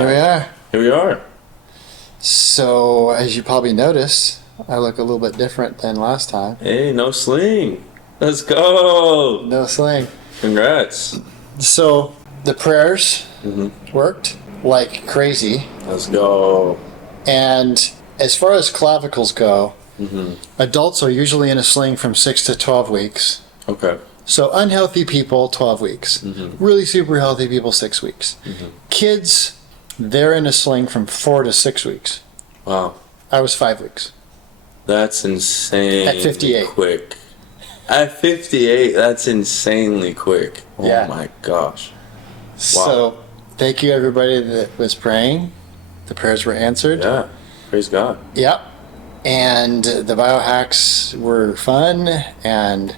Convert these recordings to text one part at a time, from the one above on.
Here we are. Here we are. So, as you probably notice, I look a little bit different than last time. Hey, no sling. Let's go. No sling. Congrats. So, the prayers worked like crazy. Let's go. And as far as clavicles go, adults are usually in a sling from 6 to 12 weeks. Okay. So unhealthy people, 12 weeks. Really super healthy people, 6 weeks. Kids, they're in a sling from 4 to 6 weeks. Wow. I was 5 weeks. That's insane. At 58. Quick. At 58, that's insanely quick. Oh Yeah. my gosh. So thank you everybody that was praying. The prayers were answered. Yeah. Praise God. Yep. And the biohacks were fun, and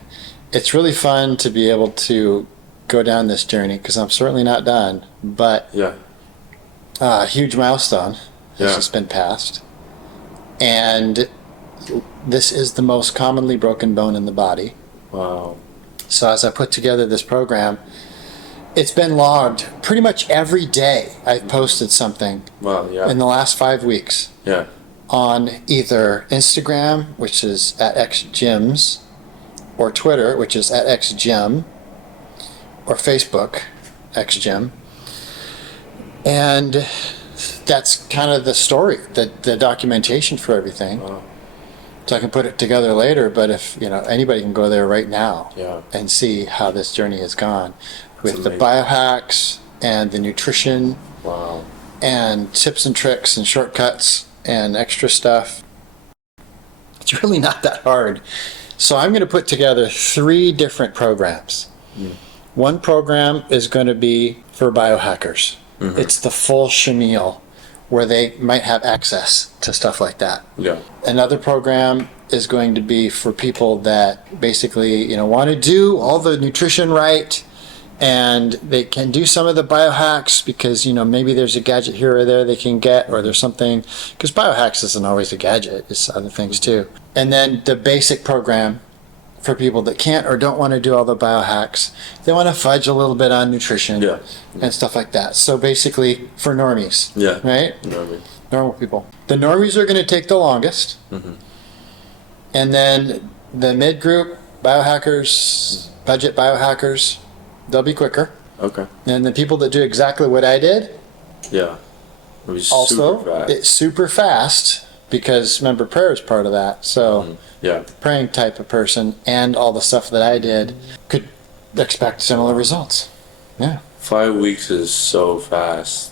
it's really fun to be able to go down this journey because I'm certainly not done. But Yeah. a huge milestone has Yeah. just been passed. And this is the most commonly broken bone in the body. Wow. So as I put together this program, it's been logged pretty much every day. I've posted something Wow. Yeah. in the last 5 weeks Yeah. on either Instagram, which is at xgyms, or Twitter, which is at xgym, or Facebook, xgym. And that's kind of the story, the documentation for everything. Wow. So I can put it together later, but if anybody can go there right now Yeah. and see how this journey has gone with the amazing. biohacks and the nutrition Wow. and tips and tricks and shortcuts and extra stuff. It's really not that hard. So I'm going to put together 3 different programs. One program is going to be for biohackers. It's the full shamil, where they might have access to stuff like that. Yeah. Another program is going to be for people that basically want to do all the nutrition right, and they can do some of the biohacks because maybe there's a gadget here or there they can get, or there's something, because biohacks isn't always a gadget, it's other things too. And then the basic program for people that can't or don't want to do all the biohacks, they want to fudge a little bit on nutrition Yeah. and stuff like that. So basically for normies, Yeah. right? You know what I mean? Normal people. The normies are going to take the longest. And then the mid group, biohackers, budget biohackers, they'll be quicker. Okay. And the people that do exactly what I did, Yeah. It was also, super fast. it's super fast because remember, prayer is part of that. So Yeah. praying type of person and all the stuff that I did could expect similar results. Yeah. 5 weeks is so fast.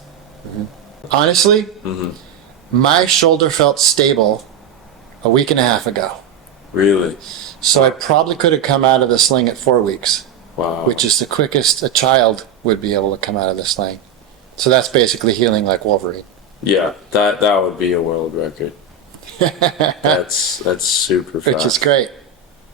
Honestly, my shoulder felt stable a week and a half ago. Really? So I probably could have come out of the sling at 4 weeks, Wow. which is the quickest a child would be able to come out of the sling. So that's basically healing like Wolverine. Yeah, that would be a world record. That's super fast. Which is great.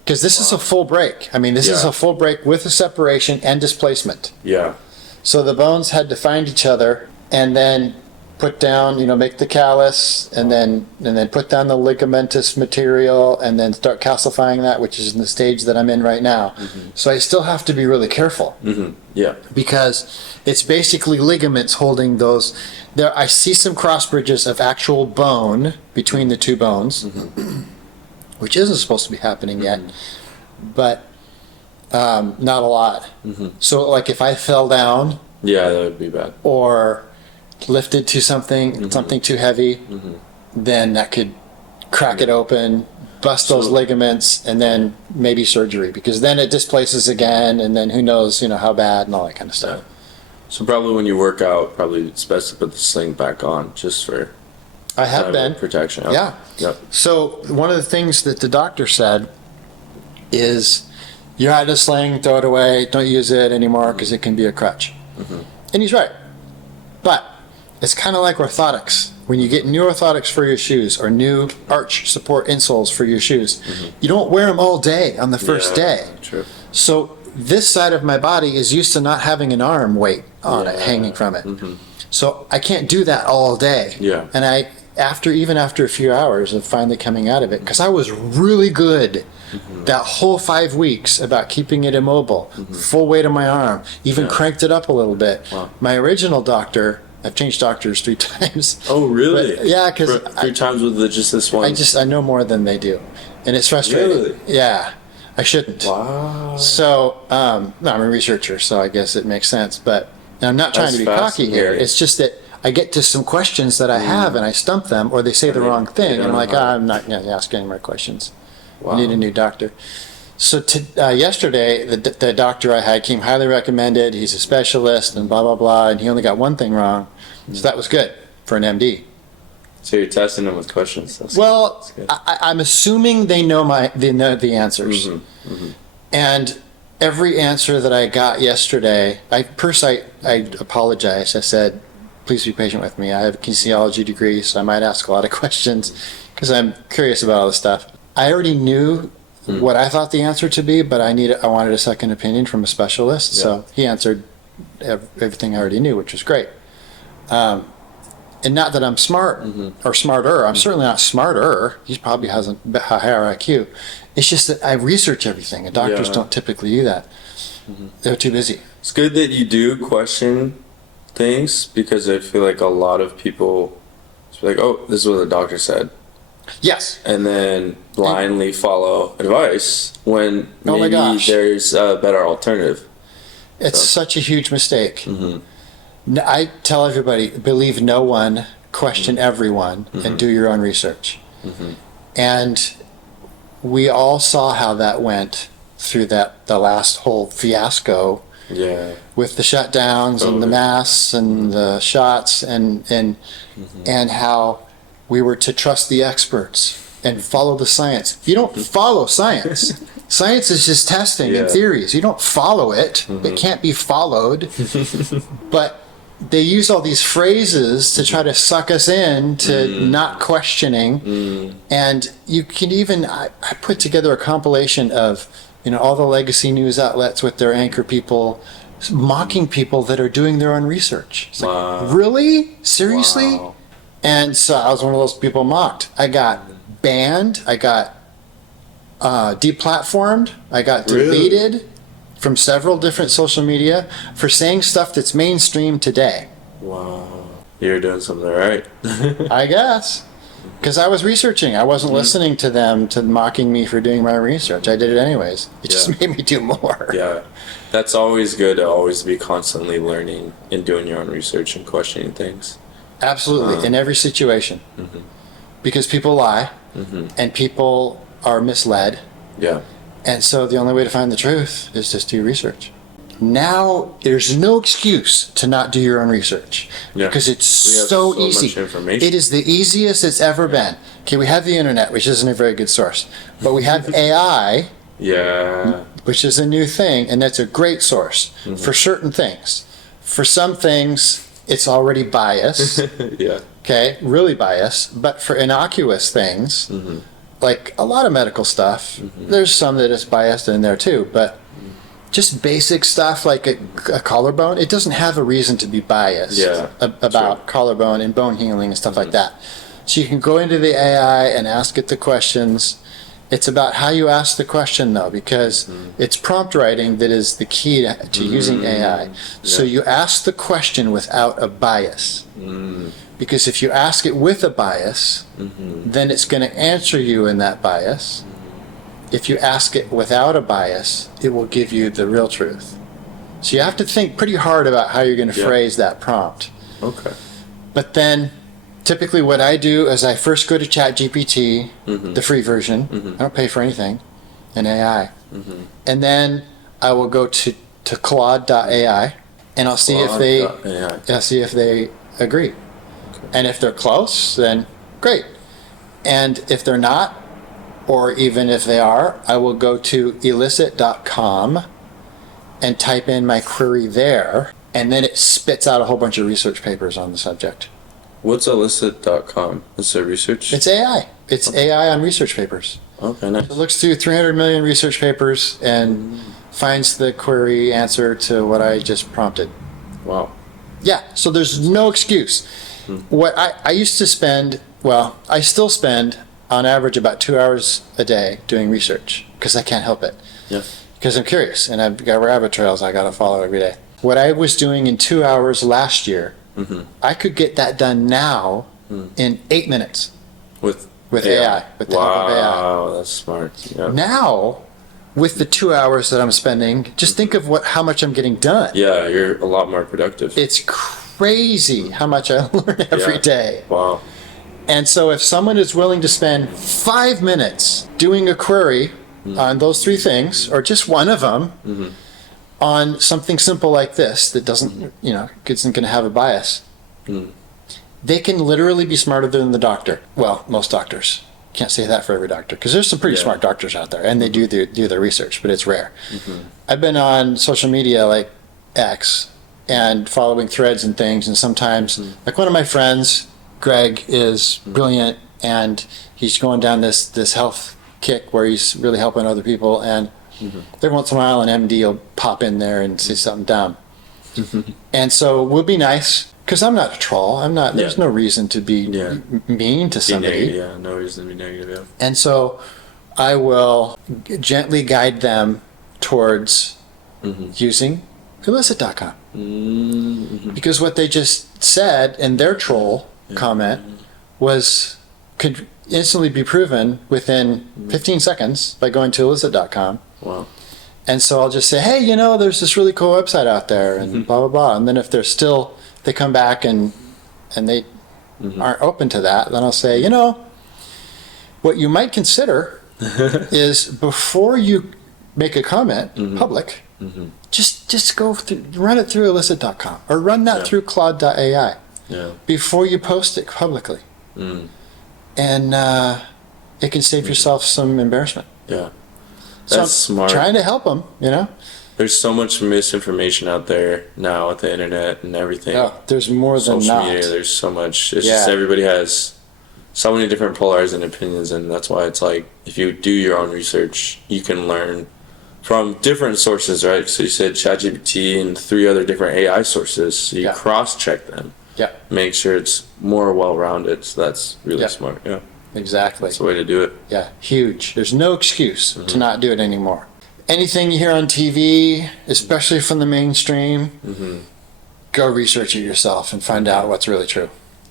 Because this is a full break. I mean, this is Yeah. a full break with a separation and displacement. Yeah. So the bones had to find each other and then put down, make the callus and then put down the ligamentous material and then start calcifying that, which is in the stage that I'm in right now. So I still have to be really careful Yeah. because it's basically ligaments holding those. There, I see some cross bridges of actual bone between the 2 bones, which isn't supposed to be happening yet, but not a lot. So like if I fell down Yeah, that would be bad. or lifted to something too heavy, then that could crack it open, bust those ligaments, and then maybe surgery, because then it displaces again, and then who knows, how bad and all that kind of stuff. So probably when you work out, probably it's best to put the sling back on just for I have been. protection. Yeah. Yep. So one of the things that the doctor said is, you had a sling, throw it away, don't use it anymore because it can be a crutch. And he's right. But it's kind of like orthotics. When you get new orthotics for your shoes or new arch support insoles for your shoes, you don't wear them all day on the first day. True. So this side of my body is used to not having an arm weight on it, hanging from it. So I can't do that all day. Yeah. And even after a few hours of finally coming out of it, because I was really good that whole 5 weeks about keeping it immobile, full weight of my arm, even cranked it up a little bit. Wow. My original doctor I've changed doctors 3 times. Oh, really? But, yeah, because three times with just this one. I know more than they do, and it's frustrating. Really? Yeah, I shouldn't. Wow. So, no, I'm a researcher, so I guess it makes sense. But and I'm not trying to be cocky here. It's just that I get to some questions that I have, and I stump them, or they say the wrong thing, and I'm like, I'm not going to ask any more questions. Wow. I need a new doctor. So yesterday, the doctor I had came highly recommended. He's a specialist, and blah blah blah, and he only got one thing wrong, so that was good for an MD. So you're testing them with questions. Well, I'm assuming they know the answers, and every answer that I got yesterday, I apologized. I said, please be patient with me. I have a kinesiology degree, so I might ask a lot of questions because I'm curious about all this stuff. I already knew what I thought the answer to be, but I wanted a second opinion from a specialist. Yeah. So he answered everything I already knew, which was great. And not that I'm smart or smarter. I'm certainly not smarter. He probably has a higher IQ. It's just that I research everything, and doctors don't typically do that. They're too busy. It's good that you do question things, because I feel like a lot of people are like, oh, this is what the doctor said. Yes. And then blindly follow advice when maybe there's a better alternative. It's such a huge mistake. I tell everybody, believe no one, question everyone, and do your own research. And we all saw how that went through the last whole fiasco. Yeah. With the shutdowns and the masks and the shots and how we were to trust the experts and follow the science. You don't follow science. Science is just testing and theories. You don't follow it. It can't be followed. But they use all these phrases to try to suck us in to not questioning. And you can even, I put together a compilation of, all the legacy news outlets with their anchor people mocking people that are doing their own research. It's like, really? Seriously? Wow. And so I was one of those people mocked. I got banned. I got deplatformed. I got deleted from several different social media for saying stuff that's mainstream today. Wow. You're doing something right. I guess. Because I was researching. I wasn't listening to them mocking me for doing my research. I did it anyways. It just made me do more. Yeah. That's always good, to always be constantly learning and doing your own research and questioning things. Absolutely. In every situation. Because people lie and people are misled. Yeah. And so the only way to find the truth is just do research. Now there's no excuse to not do your own research because it's so easy. It is the easiest it's ever been. Okay, we have the internet, which isn't a very good source, but we have AI, which is a new thing, and that's a great source for certain things. For some things, it's already biased. Okay, really biased. But for innocuous things, like a lot of medical stuff, there's some that is biased in there too, but just basic stuff like a collarbone, it doesn't have a reason to be biased about collarbone and bone healing and stuff like that. So you can go into the AI and ask it the questions. It's about how you ask the question, though, because it's prompt writing that is the key to using AI. So you ask the question without a bias. Because if you ask it with a bias, then it's going to answer you in that bias. If you ask it without a bias, it will give you the real truth. So you have to think pretty hard about how you're going to phrase that prompt. Okay. But then, typically what I do is I first go to ChatGPT, the free version. I don't pay for anything, in AI. And then I will go to Claude.ai, and I'll see if they agree. Okay. And if they're close, then great. And if they're not, or even if they are, I will go to elicit.com and type in my query there, and then it spits out a whole bunch of research papers on the subject. What's elicit.com? It's a research? It's AI. It's AI on research papers. Okay, nice. It looks through 300 million research papers and finds the query answer to what I just prompted. Wow. Yeah, so there's no excuse. What I used to spend, well, I still spend on average about 2 hours a day doing research because I can't help it. Yeah. Because I'm curious and I've got rabbit trails I got to follow every day. What I was doing in 2 hours last year, I could get that done now in 8 minutes With AI, with the help of AI. Wow, that's smart. Yeah. Now, with the 2 hours that I'm spending, just think of how much I'm getting done. Yeah, you're a lot more productive. It's crazy how much I learn every day. Wow. And so if someone is willing to spend 5 minutes doing a query on those 3 things, or just one of them, on something simple like this that doesn't, isn't going to have a bias, they can literally be smarter than the doctor. Well, most doctors. Can't say that for every doctor, because there's some pretty smart doctors out there, and they do their research, but it's rare. I've been on social media like X and following threads and things, and sometimes, like one of my friends, Greg, is brilliant, and he's going down this health kick where he's really helping other people, and every once in a while an MD will pop in there and say something dumb. And so it would be nice, because I'm not a troll. There's no reason to be mean to somebody. No reason to be negative, yeah. And so I will gently guide them towards using illicit.com. Because what they just said in their troll comment could instantly be proven within 15 seconds by going to illicit.com. Wow. And so I'll just say, hey, there's this really cool website out there, and blah, blah, blah. And then if they come back and they aren't open to that, then I'll say, what you might consider is, before you make a comment public, just go run it through illicit.com, or run that through Claude.ai before you post it publicly. And it can save yourself some embarrassment. Yeah. So That's smart. Trying to help them, There's so much misinformation out there now with the internet and everything. Yeah, there's more than Social not. media, there's so much. It's just everybody has so many different polarizing opinions, and that's why it's like, if you do your own research, you can learn from different sources, right? So you said ChatGPT and 3 other different AI sources, so you cross-check them. Yeah. Make sure it's more well-rounded, so that's really smart, yeah. Exactly. That's the way to do it. Yeah, huge. There's no excuse to not do it anymore. Anything you hear on TV, especially from the mainstream, go research it yourself and find out what's really true.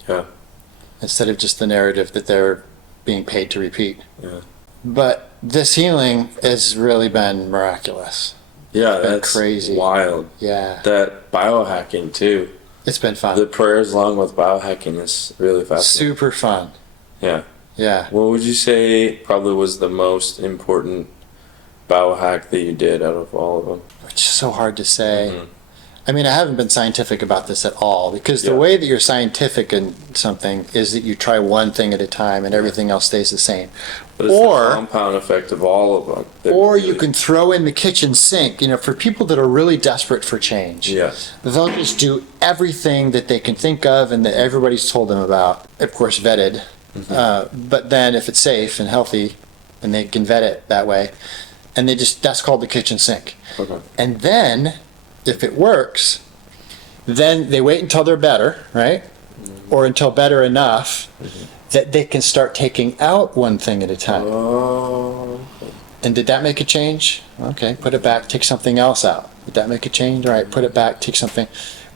Yeah. Instead of just the narrative that they're being paid to repeat. Yeah. But this healing has really been miraculous. Yeah, It's been that's crazy. wild. Yeah. That biohacking too. It's been fun. The prayers along with biohacking is really fascinating. Super fun. Yeah. Yeah. What would you say probably was the most important biohack that you did out of all of them? Which is so hard to say. I mean, I haven't been scientific about this at all, because the Yeah. way that you're scientific in something is that you try one thing at a time and everything else stays the same. But it's Or- the compound effect of all of them. that Or really- you can throw in the kitchen sink, for people that are really desperate for change. Yes. They'll just do everything that they can think of and that everybody's told them about, of course vetted. But then if it's safe and healthy, and they can vet it that way, and that's called the kitchen sink. Okay. And then, if it works, then they wait until they're better, right? Or until better enough that they can start taking out one thing at a time. Oh. And did that make a change? Okay, put it back, take something else out. Did that make a change? All right, put it back, take something,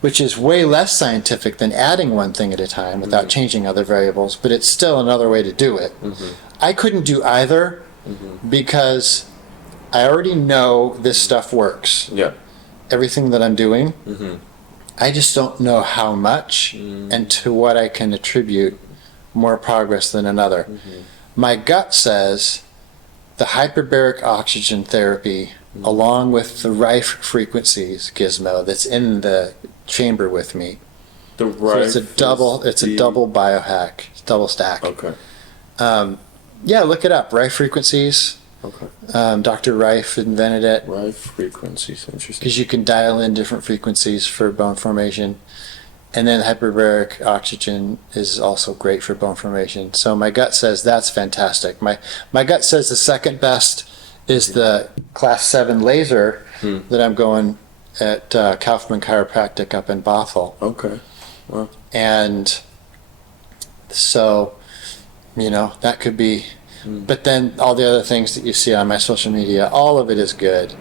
which is way less scientific than adding one thing at a time without changing other variables, but it's still another way to do it. I couldn't do either because I already know this stuff works. Yeah. Everything that I'm doing, I just don't know how much and to what I can attribute more progress than another. My gut says the hyperbaric oxygen therapy, along with the Rife frequencies gizmo that's in the chamber with me. The So right. it's a double biohack, it's double stack. Okay. Yeah, look it up. Rife frequencies. Okay. Dr. Rife invented it. Right frequencies. Interesting. Because you can dial in different frequencies for bone formation. And then hyperbaric oxygen is also great for bone formation. So my gut says that's fantastic. My gut says the second best is the class 7 laser that I'm going at Kaufman Chiropractic up in Bothell. Okay. Well. And so, that could be, but then all the other things that you see on my social media, all of it is good.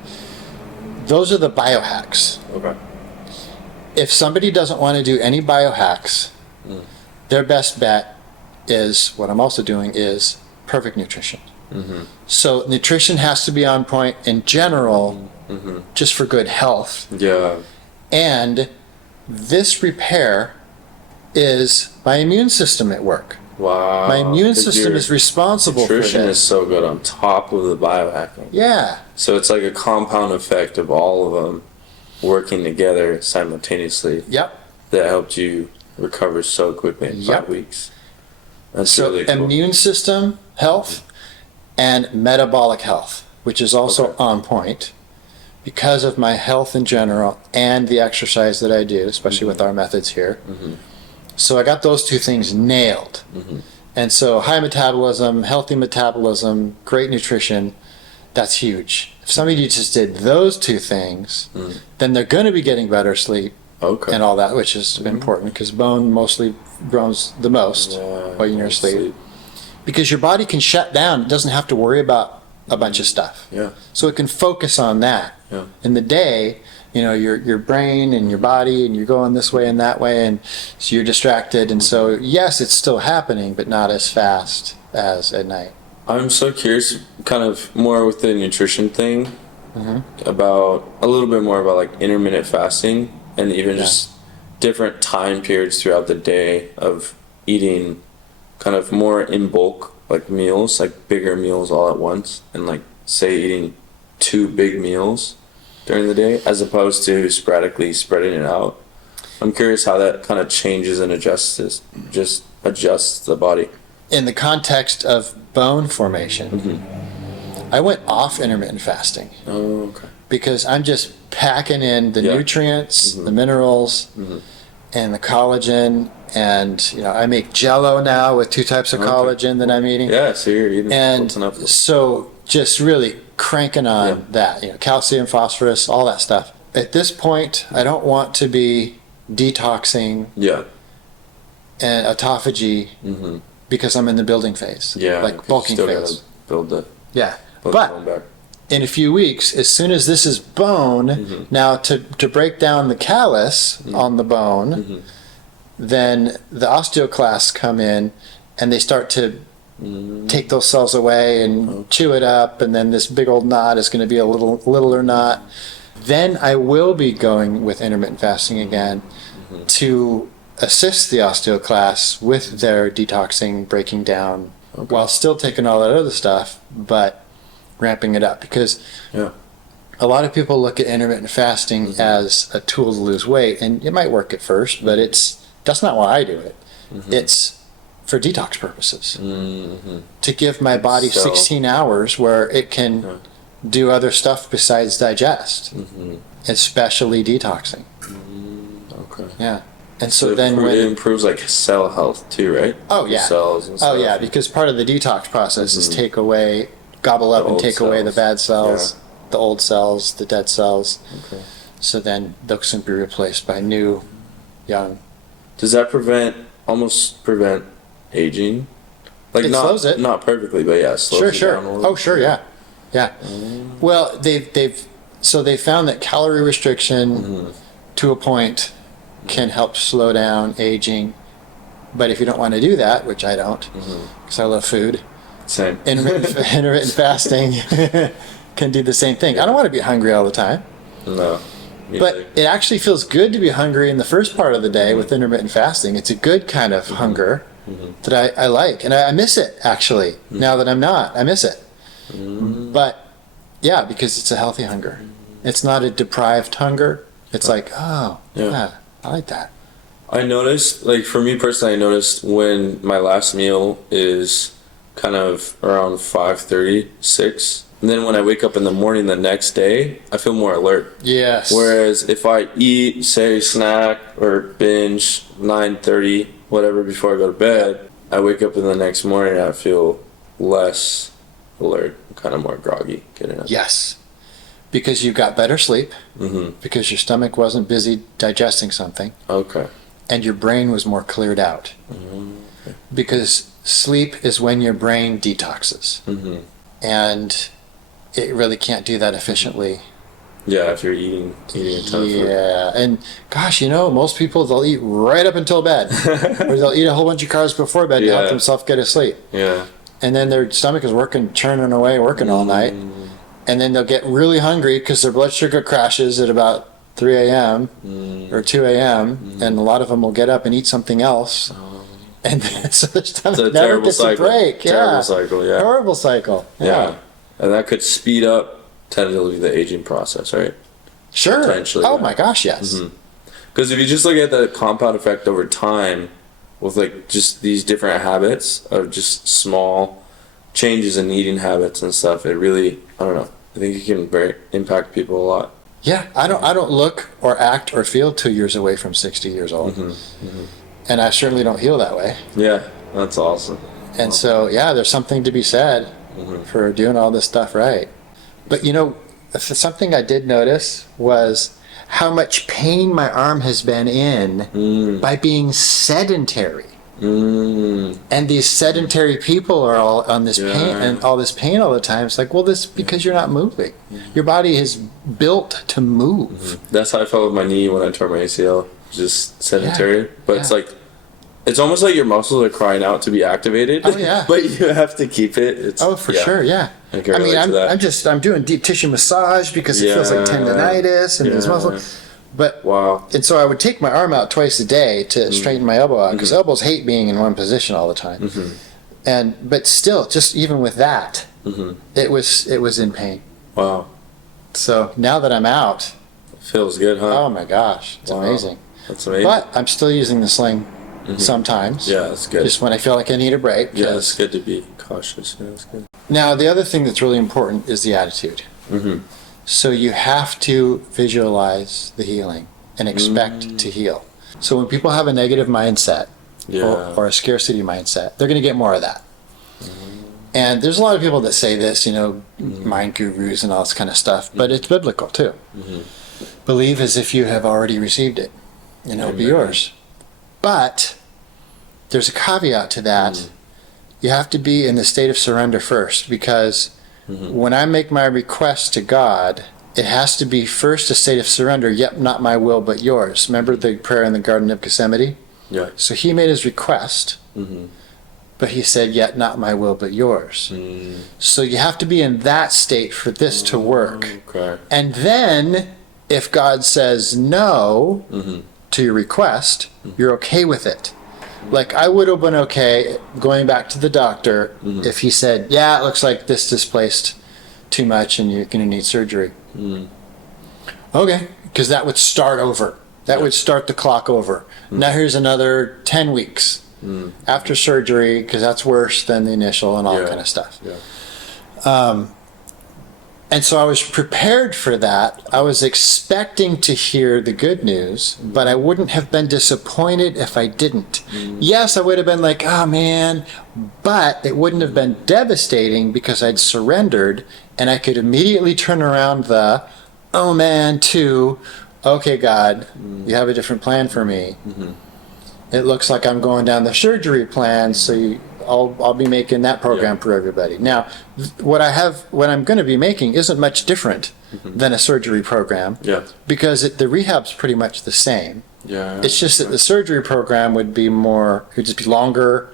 Those are the biohacks. Okay. if somebody doesn't want to do any biohacks, their best bet is, what I'm also doing, is perfect nutrition. So nutrition has to be on point in general, just for good health. Yeah. And this repair is my immune system at work. Wow. My immune system is responsible for this. Nutrition is so good on top of the biohacking. Yeah. So it's like a compound effect of all of them working together simultaneously. Yep. That helped you recover so quickly in 5 weeks. That's So really cool. immune system health and metabolic health, which is also on point because of my health in general and the exercise that I do, especially with our methods here. So I got those two things nailed. And so high metabolism, healthy metabolism, great nutrition, that's huge. If somebody just did those two things, then they're going to be getting better sleep and all that, which is important because bone mostly grows the most while you're in your sleep. Because your body can shut down. It doesn't have to worry about a bunch of stuff. So it can focus on that. In the day, you know, your brain and your body, and you're going this way and that way, and so you're distracted. And so, yes, it's still happening, but not as fast as at night. I'm so curious, kind of more with the nutrition thing, about a little bit more about like intermittent fasting and even just different time periods throughout the day of eating kind of more in bulk, like meals, like bigger meals all at once, and like say eating 2 big meals during the day as opposed to sporadically spreading it out. I'm curious how that kind of changes and adjusts the body. In the context of bone formation, I went off intermittent fasting. Because I'm just packing in the nutrients, the minerals, and the collagen, and you know, I make Jell-O now with 2 types of collagen that I'm eating. So you're eating and enough. So just really cranking on that, you know, calcium, phosphorus, all that stuff. At this point, I don't want to be detoxing and autophagy because I'm in the building phase, like bulking phase. Build the but in a few weeks, as soon as this is bone, now to break down the callus on the bone, then the osteoclasts come in and they start to take those cells away and chew it up, and then this big old knot is going to be a littler knot. Then I will be going with intermittent fasting again to assist the osteoclasts with their detoxing, breaking down, while still taking all that other stuff, but ramping it up. Because a lot of people look at intermittent fasting as a tool to lose weight, and it might work at first, but that's not why I do it. It's for detox purposes, to give my body 16 hours where it can do other stuff besides digest, especially detoxing. And so then it improves like cell health too, right? Cells and stuff. Because part of the detox process is gobble up and take away the bad cells, the old cells, the dead cells. So then those can be replaced by new, young. Does that almost prevent aging? Like it slows it. Not perfectly, but slows it down a little. Well, they found that calorie restriction to a point can help slow down aging, but if you don't want to do that, which I don't, because I love food, same. Intermittent fasting can do the same thing. I don't want to be hungry all the time. No. But it actually feels good to be hungry in the first part of the day with intermittent fasting. It's a good kind of hunger that I like. And I miss it, actually. Now that I'm not, I miss it. But, because it's a healthy hunger. It's not a deprived hunger. It's like, I like that. I noticed, like for me personally, I noticed when my last meal is kind of around 5:30, 6. And then when I wake up in the morning the next day, I feel more alert. Yes. Whereas if I eat, say, snack or binge 9:30, whatever, before I go to bed, I wake up in the next morning and I feel less alert, kind of more groggy getting up. Yes. Because you got better sleep, because your stomach wasn't busy digesting something. And your brain was more cleared out. Because sleep is when your brain detoxes. And it really can't do that efficiently Yeah, if you're eating a ton of food. Yeah, and gosh, most people, they'll eat right up until bed, or they'll eat a whole bunch of carbs before bed to help themselves get asleep. Yeah. And then their stomach is churning away, working all night, and then they'll get really hungry because their blood sugar crashes at about 3 a.m. Or 2 a.m. And a lot of them will get up and eat something else, and so their stomach never gets a break. Terrible cycle. Yeah. Horrible cycle. Yeah, and that could speed up tentatively the aging process, right? Sure. Potentially. Oh my gosh, yes. Because if you just look at the compound effect over time, with like just these different habits of just small changes in eating habits and stuff, it really, I don't know, I think it can impact people a lot. Yeah, I don't look or act or feel 2 years away from 60 years old, and I certainly don't heal that way. Yeah, that's awesome. And so, yeah, there's something to be said for doing all this stuff right. But something I did notice was how much pain my arm has been in by being sedentary. And these sedentary people are all on this pain and all this pain all the time. It's like, well, this because you're not moving. Your body is built to move. That's how I felt with my knee when I tore my ACL. Just sedentary, but it's like, it's almost like your muscles are crying out to be activated. Oh yeah. But you have to keep it. Sure, yeah. I mean, I'm doing deep tissue massage because it feels like tendonitis and these muscles. But and so I would take my arm out twice a day to straighten my elbow out because elbows hate being in one position all the time. But still, just even with that, it was in pain. Wow. So now that I'm out, it feels good, huh? Oh my gosh, it's amazing. That's amazing. But I'm still using the sling sometimes. Yeah, that's good. Just when I feel like I need a break. Yeah, it's good to be cautious. Yeah, that's good. Now, the other thing that's really important is the attitude. So you have to visualize the healing and expect to heal. So when people have a negative mindset or a scarcity mindset, they're going to get more of that. And there's a lot of people that say this, mind gurus and all this kind of stuff, but it's biblical too. Believe as if you have already received it, and it'll be yours. But there's a caveat to that. You have to be in the state of surrender first, because when I make my request to God, it has to be first a state of surrender, yet not my will but yours. Remember the prayer in the Garden of Gethsemane? Yeah. So he made his request, but he said, yet not my will but yours. So you have to be in that state for this to work. Okay. And then if God says no to your request, you're okay with it. Like, I would have been okay going back to the doctor if he said, yeah, it looks like this displaced too much and you're going to need surgery. Okay, because that would start over. That would start the clock over. Now here's another 10 weeks after surgery, because that's worse than the initial and all that kind of stuff. And so I was prepared for that. I was expecting to hear the good news, but I wouldn't have been disappointed if I didn't. Yes, I would have been like, oh man, but it wouldn't have been devastating because I'd surrendered, and I could immediately turn around the, oh man, to, okay, God, you have a different plan for me. It looks like I'm going down the surgery plan, so I'll be making that program for everybody. Now, what I'm going to be making isn't much different than a surgery program, because the rehab's pretty much the same. It's just that the surgery program would just be longer.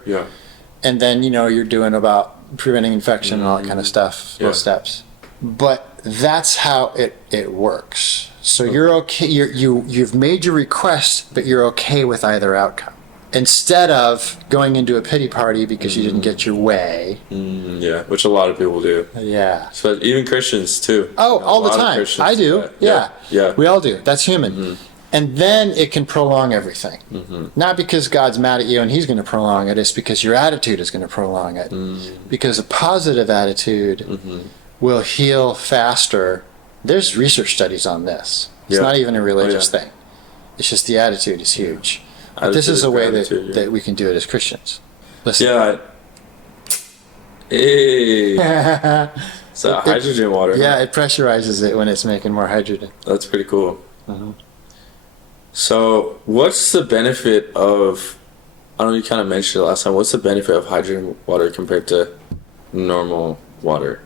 And then you're doing about preventing infection and all that kind of stuff, those steps. But that's how it works. So you're okay. You've made your request, but you're okay with either outcome. Instead of going into a pity party because you didn't get your way. Which a lot of people do. So even Christians too. Oh, all the time. I do. We all do. That's human. And then it can prolong everything. Not because God's mad at you and he's going to prolong it. It's because your attitude is going to prolong it. Because a positive attitude will heal faster. There's research studies on this. It's not even a religious thing. It's just the attitude is huge. But this is a way that we can do it as Christians. Listen. Hey. So hydrogen water. Yeah, it pressurizes it when it's making more hydrogen. That's pretty cool. So what's the benefit of, I don't know, you kind of mentioned it last time, what's the benefit of hydrogen water compared to normal water?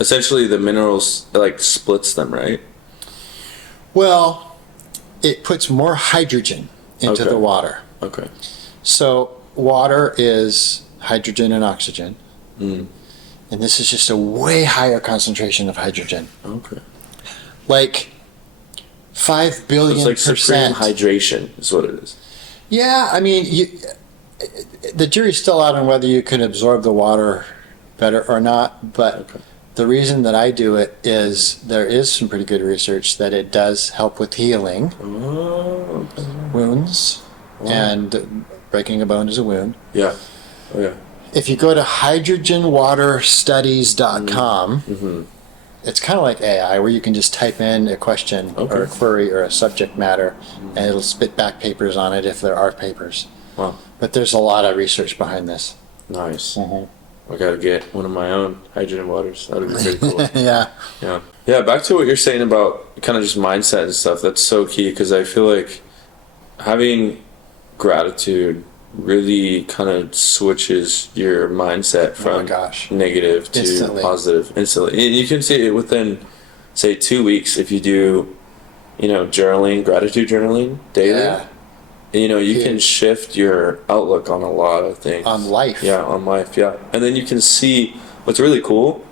Essentially the minerals, it like splits them, right? Well, it puts more hydrogen into Okay. the water. Okay. So water is hydrogen and oxygen. Mm. And this is just a way higher concentration of hydrogen. Okay. Like 5 billion It's like supreme percent. hydration is what it is. Yeah, I mean, the jury's still out on whether you can absorb the water better or not, but Okay. the reason that I do it is there is some pretty good research that it does help with healing Oh, okay. wounds, Wow. and breaking a bone is a wound. Yeah. Oh, yeah. If you go to hydrogenwaterstudies.com, Mm-hmm. it's kind of like AI, where you can just type in a question or a Okay. query or a subject matter, and it'll spit back papers on it if there are papers. Wow. But there's a lot of research behind this. Nice. I gotta get one of my own hydrogen waters. That'd be pretty cool. Yeah. Yeah. Yeah, back to what you're saying about kind of just mindset and stuff. That's so key, because I feel like having gratitude really kind of switches your mindset Oh my from gosh. negative to Instantly. positive instantly. And you can see it within, say, 2 weeks if you do, journaling, gratitude journaling daily. Yeah. You can Huge. shift your outlook on a lot of things. On life. Yeah, on life, yeah. And then you can see, what's really cool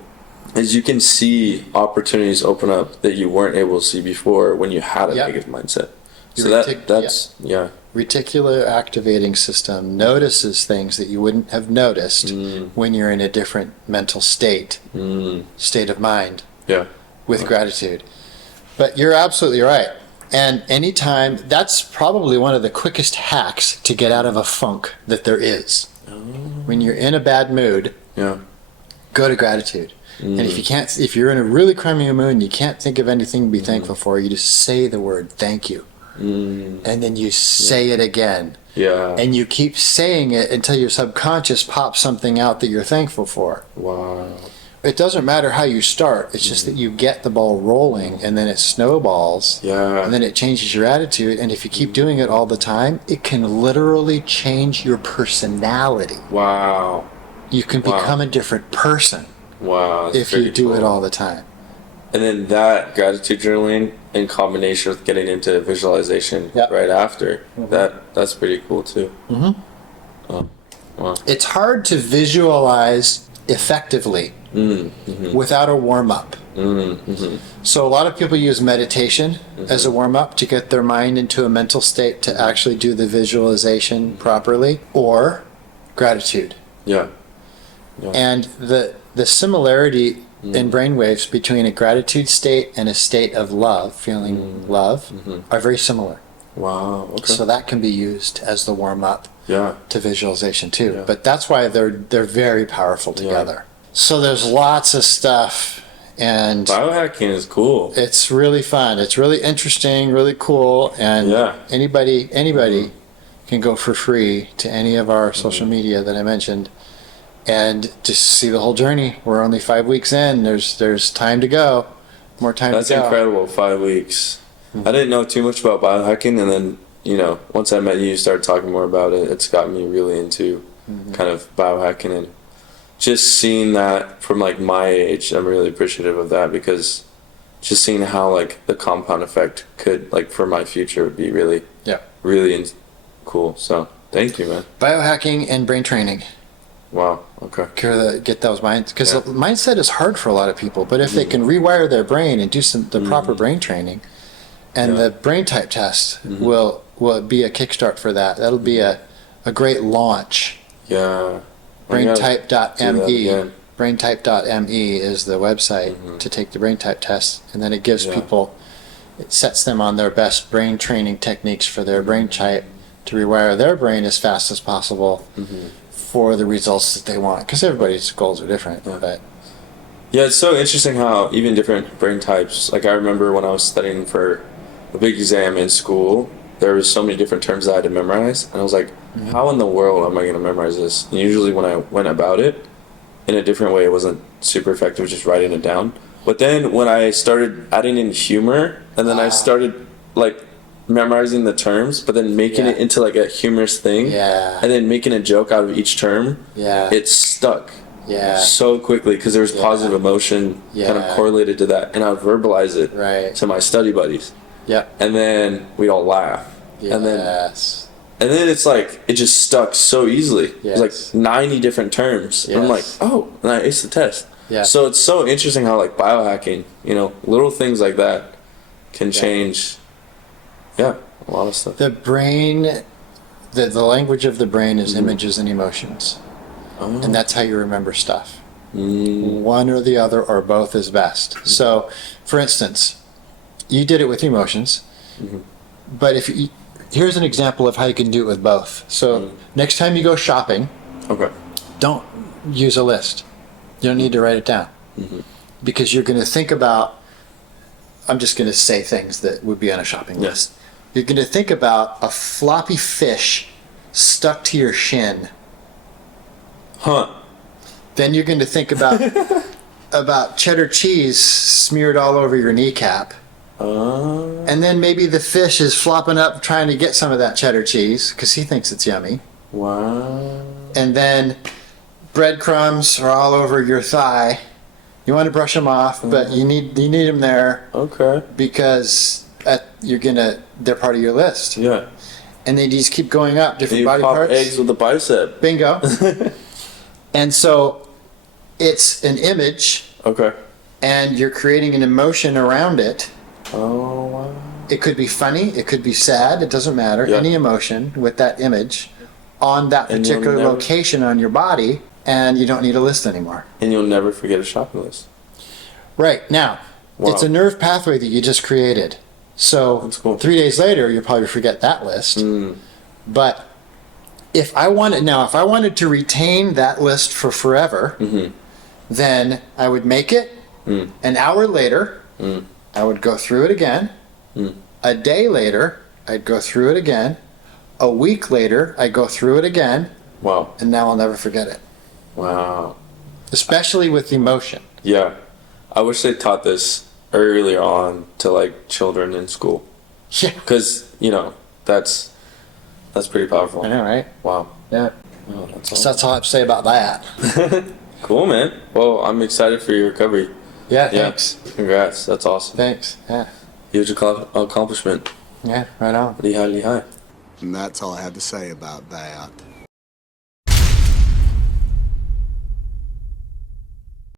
is you can see opportunities open up that you weren't able to see before when you had a Yep. negative mindset. Your So retic- that's, yeah. Reticular activating system notices things that you wouldn't have noticed when you're in a different mental state of mind Yeah. with gratitude. But you're absolutely right. And anytime, that's probably one of the quickest hacks to get out of a funk that there is. When you're in a bad mood, Yeah. go to gratitude. And if you're in a really crummy mood and you can't think of anything to be thankful for, you just say the word thank you. And then you say it again. Yeah. And you keep saying it until your subconscious pops something out that you're thankful for. Wow. It doesn't matter how you start. It's just that you get the ball rolling, and then it snowballs. Yeah. And then it changes your attitude. And if you keep doing it all the time, it can literally change your personality. Wow. You can Wow. become a different person Wow. That's if you very do it cool. all the time. And then that gratitude journaling in combination with getting into visualization Yep. right after, that's pretty cool too. Oh, wow. It's hard to visualize effectively without a warm-up. So a lot of people use meditation as a warm-up to get their mind into a mental state to actually do the visualization properly, or gratitude. Yeah. And the similarity in brainwaves between a gratitude state and a state of love, feeling love, are very similar. Wow. Okay. So that can be used as the warm-up Yeah. to visualization too. Yeah. But that's why they're very powerful together. So there's lots of stuff, and Biohacking is cool. it's really fun. It's really interesting, really cool, and Yeah. anybody can go for free to any of our social media that I mentioned and just see the whole journey. We're only 5 weeks in. There's time to go. More time That's to go. incredible. 5 weeks. I didn't know too much about biohacking, and then once I met you, started talking more about it. It's got me really into kind of biohacking, and just seeing that from like my age, I'm really appreciative of that, because just seeing how like the compound effect could, like, for my future would be really, Yeah. really cool. So thank you, man. Biohacking and brain training. Wow. Okay. Get those minds, because Yeah. mindset is hard for a lot of people. But if they can rewire their brain and do the proper brain training, and Yeah. the brain type test will be a kickstart for that. That'll be a great launch. Yeah. I gotta do that Braintype.me. again. Braintype.me is the website to take the brain type test, and then it gives people, it sets them on their best brain training techniques for their brain type to rewire their brain as fast as possible for the results that they want. Because everybody's goals are different, but Yeah, it's so interesting how even different brain types, like I remember when I was studying for a big exam in school, there was so many different terms that I had to memorize, and I was like, how in the world am I going to memorize this? And usually when I went about it in a different way, it wasn't super effective just writing it down. But then when I started adding in humor, and then I started like memorizing the terms, but then making it into like a humorous thing, and then making a joke out of each term, it stuck so quickly because there was positive emotion kind of correlated to that, and I would verbalize it to my study buddies. Yeah. And then we'd all laugh. Yes. And then it's like, it just stuck so easily. Yes. It's like 90 different terms. Yes. I'm like, oh, and I aced the test. Yeah. So it's so interesting how like biohacking, you know, little things like that can change, a lot of stuff. The brain, the language of the brain is images and emotions. Oh. And that's how you remember stuff. One or the other or both is best. So, for instance, you did it with emotions, but here's an example of how you can do it with both. So, next time you go shopping, Okay. don't use a list. You don't need to write it down because you're going to think about. I'm just going to say things that would be on a shopping list. You're going to think about a floppy fish stuck to your shin. Huh. Then you're going to think about cheddar cheese smeared all over your kneecap. And then maybe the fish is flopping up trying to get some of that cheddar cheese because he thinks it's yummy. Wow. And then breadcrumbs are all over your thigh. You want to brush them off, but you need them there. Okay. Because they're part of your list. Yeah. And they just keep going up, different You body pop parts. eggs with a bicep. Bingo. And so it's an image, Okay. and you're creating an emotion around it. Oh, wow. It could be funny, it could be sad, it doesn't matter. Yeah. Any emotion with that image on that And you'll particular never- location on your body, and you don't need a list anymore. And you'll never forget a shopping list. Right. Now, Wow. it's a nerve pathway that you just created. So That's cool. 3 days later, you'll probably forget that list. But if I wanted to retain that list for forever, then I would make it. An hour later, I would go through it again. A day later, I'd go through it again. A week later, I'd go through it again. Wow. And now I'll never forget it. Wow. Especially with emotion. Yeah. I wish they taught this earlier on to like children in school. Yeah. Because, you know, that's pretty powerful. I know, right? Wow. Yeah. Oh, that's So awesome. that's all I have to say about that. Cool, man. Well, I'm excited for your recovery. Yeah, thanks. Congrats. That's awesome. Thanks. Yeah. Huge accomplishment. Yeah, right on. Lehigh, Lehigh. And that's all I had to say about that.